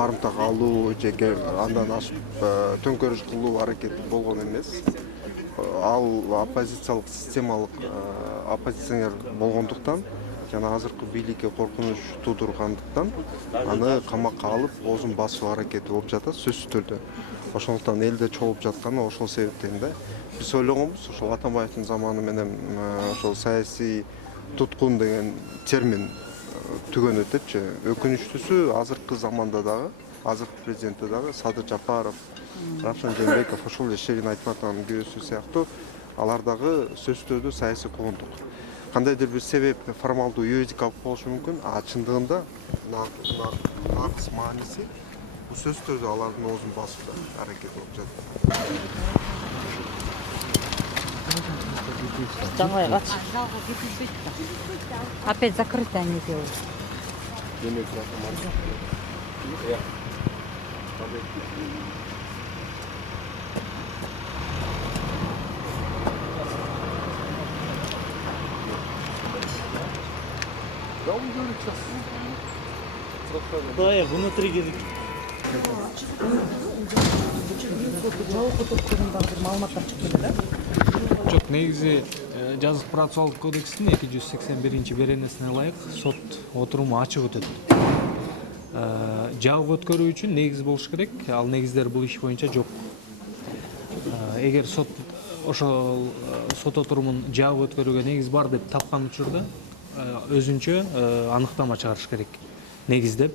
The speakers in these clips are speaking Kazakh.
барымтага алуу же андан ашып төңкөрүш кылуу аракети болгон эмес. Ал оппозициялык системалык оппозиционер болгондуктан жана азыркы бийликке коркунуч туудургандыктан аны камакка алып оозун басуу аракети болуп жатат сөзсүз түрдө. Ошондуктан элде чогулуп жатканы ошол себептен да. Биз ойлогонбуз ошол Атамбаевдин заманы менен ошол саясий туткун деген термин түгөнөт депчи. Өкүнүчтүүсү азыркы заманда дагы, азыркы президентте дагы Садыр Жапаров, Равшан Жээнбеков, ошол эле Шерин Айтматованын күйөөсү сыяктуу алар дагы сөзсүз түрдө саясий куугунтук. Кандайдыр бир себеп формалдуу юридика алып болушу мүмкүн, а чындыгында нагыз мааниси бул сөзсүз түрдө алардын оозун басууда аракет болуп жатат. Давай, жалко кетишет. Опять закрыто они делают. Да, я внутри келдик. Жалпы тургундан бир маалыматтар чыкты да? Жок, негизи жазык процессуалдык кодекстин 281 беренесине ылайык сот отуруму ачык өтөт. Жабык өткөрүү үчүн негиз болуш керек, ал негиздер бул иш боюнча жок. Эгер сот ошол сот отурумун жабык өткөрүүгө негиз бар деп тапкан учурда өзүнчө аныктама чыгарыш керек. Негиздеп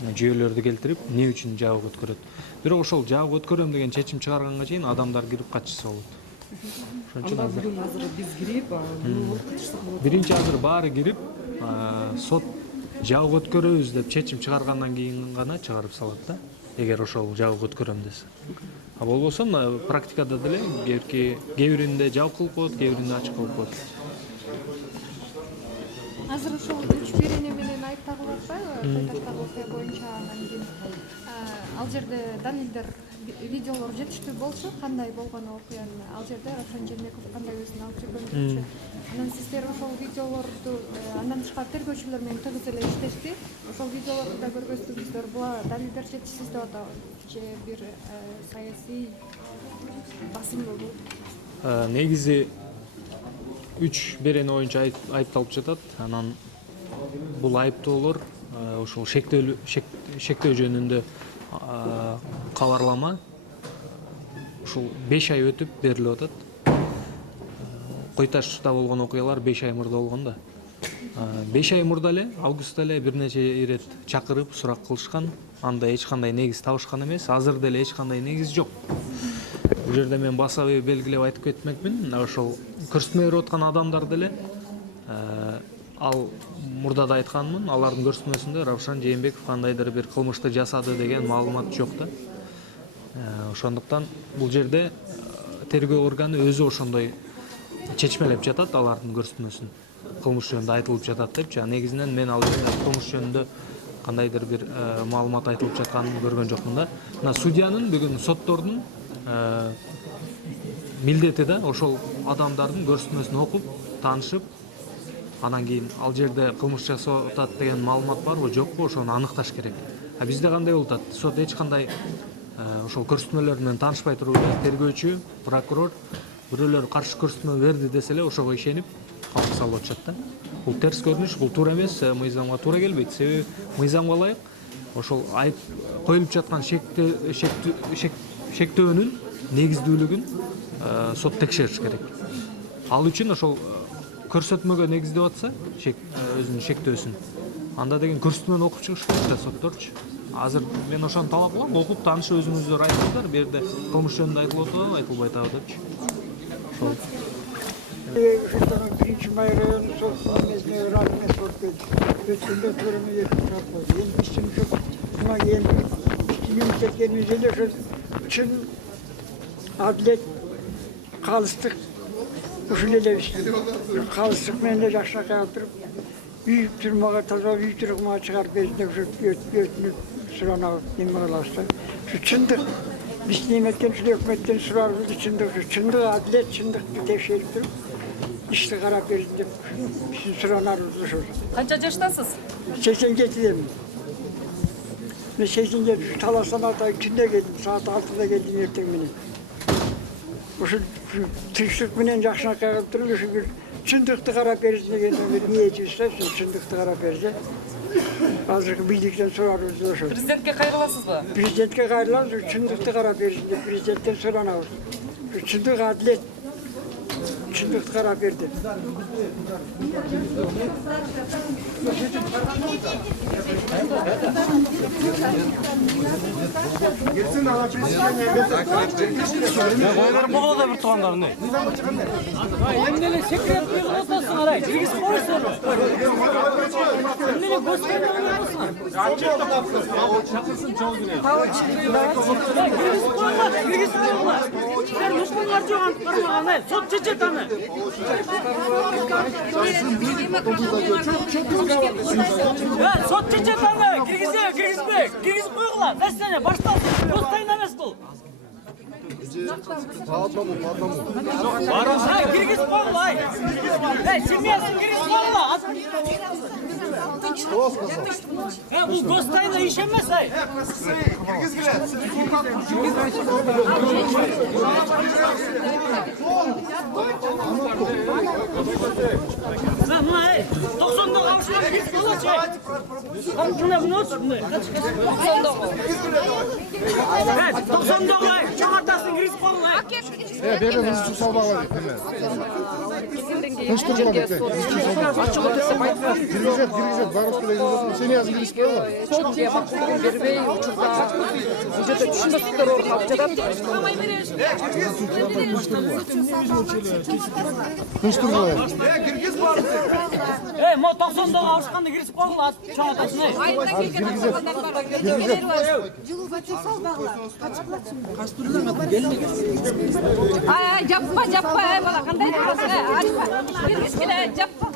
жүйөлөрдү келтирип, эмне үчүн жабык өткөрөт. Бирок ошол жабык өткөрөм деген чечим чыгарганга чейин адамдар кирип катышса болот. Анда бүгүн азыр биз кирип, Биринчи азыр баары кирип, сот жабык өткөрөбүз деп чечим чыгаргандан кийин гана чыгарып салат да. Эгер ошол жабык өткөрөм десе. А болбосо практикада деле кээ биринде жабык кылып коет, кээ биринде ачык кылып коет. Азыр ошол 3 берене менен айып тагылып атпайбы? Тайтактагы окуя боюнча анан кийин ал жерде далилдер, видеолор жетиштүү болчу, кандай болгон окуянын. Ал жерде Равшан Жээнбеков кандай өзүн алып жүргөнүн. Анан сиздер ошол видеолорду андан тышкары тергөөчүлөр менен тыгыз эле иштешти. Ошол видеолорду да көргөздүңүздөр. Буга далилдер жетишсиз деп атабы? Же бир саясий басымдуу? Негизи 3 берене боюнча айыпталып жатат. Анан бул айыптоолор ошол шектөө жөнүндө кабарлама ушул 5 ай өтүп берилип атат. Кой Ташта болгон окуялар 5 ай мурда болгон да. 5 ай мурда эле августта эле бир нече ирет чакырып сурак кылышкан. Анда эч кандай негиз табышкан эмес. Азыр деле эч кандай негиз жок. Бул жерде мен баса белгилеп айтып кетмекмин. Ошол көрсөтмө берип аткан адамдар деле ал мурда да айтканмын, алардын көрсөтмөсүндө Равшан Жээнбеков кандайдыр бир кылмышты жасады деген маалымат жок да. Ошондуктан бул жерде тергөө органы өзү ошондой чечмелеп жатат алардын көрсөтмөсүн. Кылмыш жөнүндө айтылып жатат депчи. Негизинен мен ал жерде кылмыш жөнүндө кандайдыр бир маалымат айтылып жатканын көргөн жокмун да. Мына судьянын бүгүн соттордун милдети да ошол адамдардын көрсөтмөсүн окуп, таанышып, анан кийин ал жерде кылмыш жасап атат деген маалымат барбы, жокпу, ошону аныкташ керек. А бизде кандай болуп атат? Сот эч кандай ошол көрсөтмөлөр менен таанышпай туруп эле тергөөчү, прокурор бирөөлөр каршы көрсөтмө берди десе эле ошого ишенип камакка салып атышат да. Бул терс көрүнүш, бул туура эмес, мыйзамга туура келбейт. Себеби мыйзамга ылайык ошол айып коюлуп жаткан шектөөнүн негиздүүлүгүн сот текшериш керек. Ал үчүн ошол көрсөтмөгө негиздеп атса, өзүнүн шектөөсүн, анда деген көрсөтмөнү окуп чыгыш керек да сотторчу. Азыр мен ошону талап кылам, окуп таанышып өзүңүздөр айтыңыздар, бу жерде кылмыш жөнүндө айтылып атабы, айтылбай атабы депчи. Ошол. Birinci May rayonu sokağın mezmeye rahmet oldu. Götünde törümü yapıp koydu. Yeni biçim çok buna yeni yumuşakken üzerinde şu bütün adalet kalıstık usulüyle işte. Kalıstık menle aşağı kaldırıp büyük turmağa taza büyük turmağa çıkarıp bezine şu götünü sırana yemeğalaştı. Şu çındık biz nimetten şu hükümetten sırarız çındık şu çındık adalet çındık tevşirip durup İşte karap verildi. Şimdi sıranlar uzlaşır. Kança жаштасыз? 87'deyim. Ben 8. Talas'tan Altay içinde geldim. Saat 6'da geldim ertemini. Şu tırşık menen жақшына қағып тұрып, şu bir çındıktı qarap berisine geldim. Niye içirse, şu çındıktı qarap berisi. Azırkı bildikten sorarız şu. Президентке кайрыласыз ба? Президентке қайрыламыз, şu çındıktı qarap berisinde. Президенттен соранабыз. Şu çındık adilet. Çındıktı qarap berdi. Boğada bir tuğanlar ne? Emnele sekret bir otasın aray. Bilgisi koysun. Emnele gösterme olmasın. Bilgisi koyma. Sen Müslümanlar çoğun karmağa ne? Sot çeçet anı. Sot çeçet anı. Kirgiz koyuğlar. Nesene başlasın. Dostayın emes bu. Hay Kirgiz koyuğlar. Hey semiyasın Kirgiz koyuğlar. Bu dostayın iş emez hay. Lan buna hey. 90'da kavuşma Kirgiz koyuğlar şey. Buna bunu olsun. 90'da hay. Çamatasın Kirgiz koyuğlar. Berden hızlı tutsal bağlar. Konuşturma bekle. Girgizet. Barut bile girgizet. Seni yazın girgizet koyuyorlar. Çok diye bak, бербей учурда. Бюджетте түшүнбөсүңдөр окуп жатат. Konuşturma. Ey, mo 90'da avuşkandı girgizet koyuyorlar. Çamatasın hey. Ay, yapma, ay bala, qanday qilasiz? Ay, bir kile yapma.